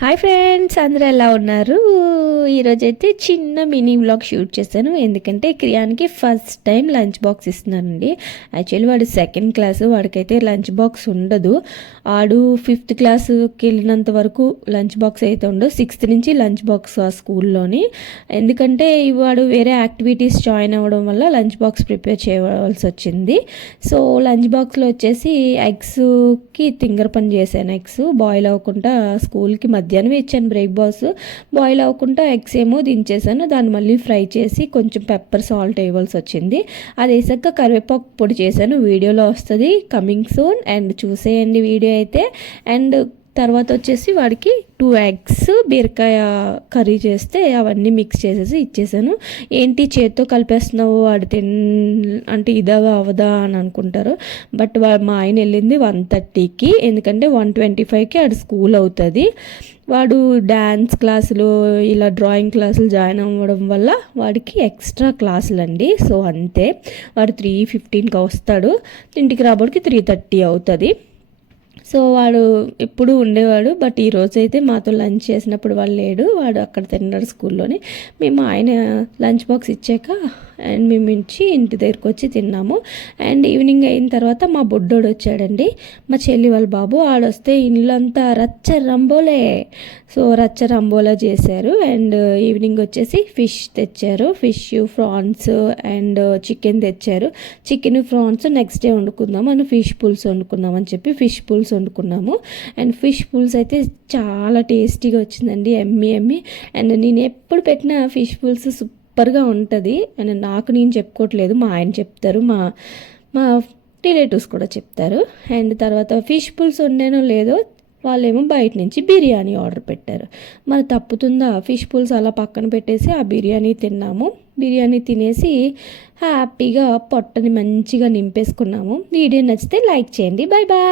Hi friends, అందరూ ఎలా ఉన్నారు? ఈరోజైతే చిన్న మినీ వ్లాగ్ షూట్ చేశాను. ఎందుకంటే క్రియానికి ఫస్ట్ టైం లంచ్ బాక్స్ ఇస్తున్నానండి. యాక్చువల్లీ వాడు సెకండ్ క్లాసు, వాడికైతే లంచ్ బాక్స్ ఉండదు. వాడు ఫిఫ్త్ క్లాస్కి వెళ్ళినంత వరకు లంచ్ బాక్స్ అయితే ఉండదు. సిక్స్త్ నుంచి లంచ్ బాక్స్ ఆ స్కూల్లోని. ఎందుకంటే వాడు వేరే యాక్టివిటీస్ జాయిన్ అవ్వడం వల్ల లంచ్ బాక్స్ ప్రిపేర్ చేయవలసి వచ్చింది. సో లంచ్ బాక్స్లో వచ్చేసి ఎగ్స్కి తింగర పని చేశాను. ఎగ్స్ బాయిల్ అవ్వకుండా స్కూల్కి మధ్యాహ్నం ఇచ్చాను బ్రేక్ఫాస్ట్. బాయిల్ అవ్వకుండా ఎగ్స్ ఏమో దించేసాను. దాన్ని మళ్ళీ ఫ్రై చేసి కొంచెం పెప్పర్ సాల్ట్ వేయవలసి వచ్చింది. అది వేసాక కరివేపాకు పొడి చేశాను. వీడియోలో వస్తుంది, కమింగ్ సూన్. అండ్ చూసేయండి వీడియో అయితే. అండ్ తర్వాత వచ్చేసి వాడికి 2 ఎగ్స్ బీరకాయ కర్రీ చేస్తే అవన్నీ మిక్స్ చేసేసి ఇచ్చేసాను. ఏంటి చేత్తో కలిపేస్తున్నావు, వాడు అంటే ఇదవా అవదా అని అనుకుంటారు. బట్ మా ఆయన వెళ్ళింది 1:30కి, ఎందుకంటే 1:25కి ఆడు స్కూల్ అవుతుంది. వాడు డ్యాన్స్ క్లాసులు ఇలా డ్రాయింగ్ క్లాసులు జాయిన్ అవ్వడం వల్ల వాడికి ఎక్స్ట్రా క్లాసులు అండి. సో అంతే, వాడు 3:15కి వస్తాడు. ఇంటికి రాబడికి 3:30 అవుతుంది. సో వాడు ఎప్పుడు ఉండేవాడు. బట్ ఈ రోజైతే మాతో లంచ్ చేసినప్పుడు వాడు లేడు. వాడు అక్కడ తిన్నాడు స్కూల్లోనే. మేము ఆయన లంచ్ బాక్స్ ఇచ్చాక అండ్ మేము ఇంటి దగ్గరికి వచ్చి తిన్నాము. అండ్ ఈవినింగ్ అయిన తర్వాత మా బొడ్డోడు వచ్చాడండి, మా చెల్లి వాళ్ళ బాబు. ఆడొస్తే ఇల్లంతా రచ్చ రంబోలే. సో రచ్చ రంబోలా చేశారు. అండ్ ఈవినింగ్ వచ్చేసి ఫిష్ తెచ్చారు. ఫిష్, ప్రాన్స్ అండ్ చికెన్ తెచ్చారు. చికెన్ ప్రాన్స్ నెక్స్ట్ డే వండుకుందాం అని ఫిష్ పులుసు వండుకుందాం అని చెప్పి ఫిష్ పులుసు వండుకున్నాము. అండ్ ఫిష్ పులుసు అయితే చాలా టేస్టీగా వచ్చిందండి, ఎమ్మి ఎమ్మి. అండ్ నేను ఎప్పుడు పెట్టిన ఫిష్ పులుసు సూపర్గా ఉంటుంది. అండ్ నాకు నేను చెప్పుకోవట్లేదు, మా ఆయన చెప్తారు, మా మా రిలేటివ్స్ కూడా చెప్తారు. అండ్ తర్వాత ఫిష్ పులుసు వండానో లేదో వాళ్ళేమో బయట నుంచి బిర్యానీ ఆర్డర్ పెట్టారు. మరి తప్పుతుందా? ఫిష్ పులుసు అలా పక్కన పెట్టేసి ఆ బిర్యానీ తిన్నాము. బిర్యానీ తినేసి హ్యాపీగా పొట్టని మంచిగా నింపేసుకున్నాము. వీడియో నచ్చితే లైక్ చేయండి. Bye bye.